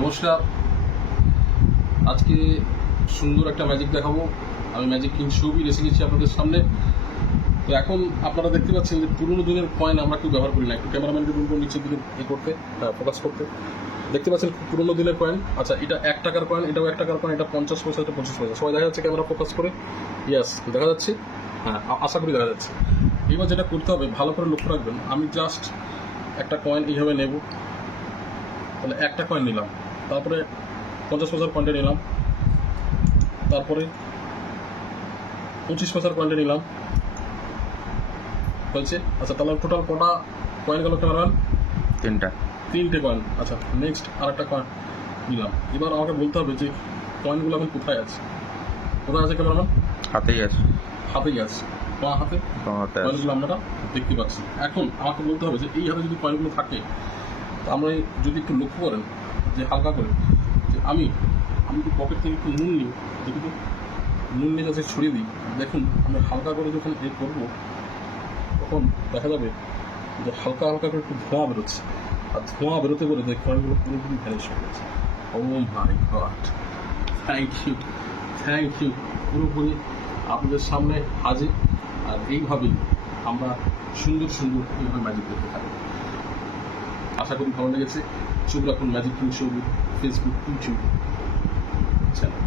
নমস্কার। আজকে সুন্দর একটা ম্যাজিক দেখাবো। আমি ম্যাজিক কিং সৌভির এসে গেছি আপনাদের সামনে। তো এখন আপনারা দেখতে পাচ্ছেন যে পুরোনো দিনের কয়েন আমরা কেউ ব্যবহার করি না। একটু ক্যামেরাম্যানকে বলবো নিচের দিকে করতে, ফোকাস করতে। দেখতে পাচ্ছেন পুরোনো দিনের কয়েন। আচ্ছা, এটা 1 টাকার কয়েন, এটাও 1 টাকার কয়েন, এটা 50 পয়সা, এটা 25 পয়সা। সবাই দেখা যাচ্ছে ক্যামেরা ফোকাস করে? ইয়াস, দেখা যাচ্ছে। হ্যাঁ, আশা করি দেখা যাচ্ছে। এবার যেটা করতে হবে, ভালো করে লক্ষ্য রাখবেন। আমি জাস্ট একটা কয়েন এইভাবে নেব। তাহলে একটা কয়েন নিলাম, তারপরে 50 পয়সার কয়েনটা নিলাম, তারপরে 25 পয়সার কয়েনটা নিলাম, হয়েছে। আচ্ছা, তাহলে টোটাল কটা কয়েন গেল ক্যামেরাম্যান? 3টে কয়েন। আচ্ছা, নেক্সট আরেকটা কয়েন নিলাম। এবার আমাকে বলতে হবে যে কয়েনগুলো এখন কোথায় আছে। কোথায় আছে ক্যামেরাম্যান? হাতেই আছে। হাতেই আছে। হাতে কয়েনগুলো আপনারা দেখতে পাচ্ছি। এখন আমাকে বলতে হবে যে এই হাতে যদি কয়েনগুলো থাকে, তো আমরা যদি একটু লক্ষ্য করেন যে হালকা করে, যে আমি একটু পকেট থেকে একটু নুন নিই, দেখি তো নুন নিয়ে যাতে ছড়িয়ে দিই। দেখুন, আমি হালকা করে যখন করবো, তখন দেখা যাবে যে হালকা হালকা করে একটু ধোঁয়া বেরোচ্ছে। আর ধোঁয়া বেরোতে করে যে কয়েনগুলো পুরোপুরি ভ্যানিশ হয়ে গেছে। ও মাই গড, থ্যাংক ইউ। পুরোপুরি আপনাদের সামনে হাজির। আর এইভাবেই আমরা সুন্দর এইভাবে ম্যাজিক দেখতে থাকি। আশা করি ভালো লেগেছে। চোখ রাখুন ম্যাজিক কিং সৌভির ফেসবুক, ইউটিউব চ্যানেল।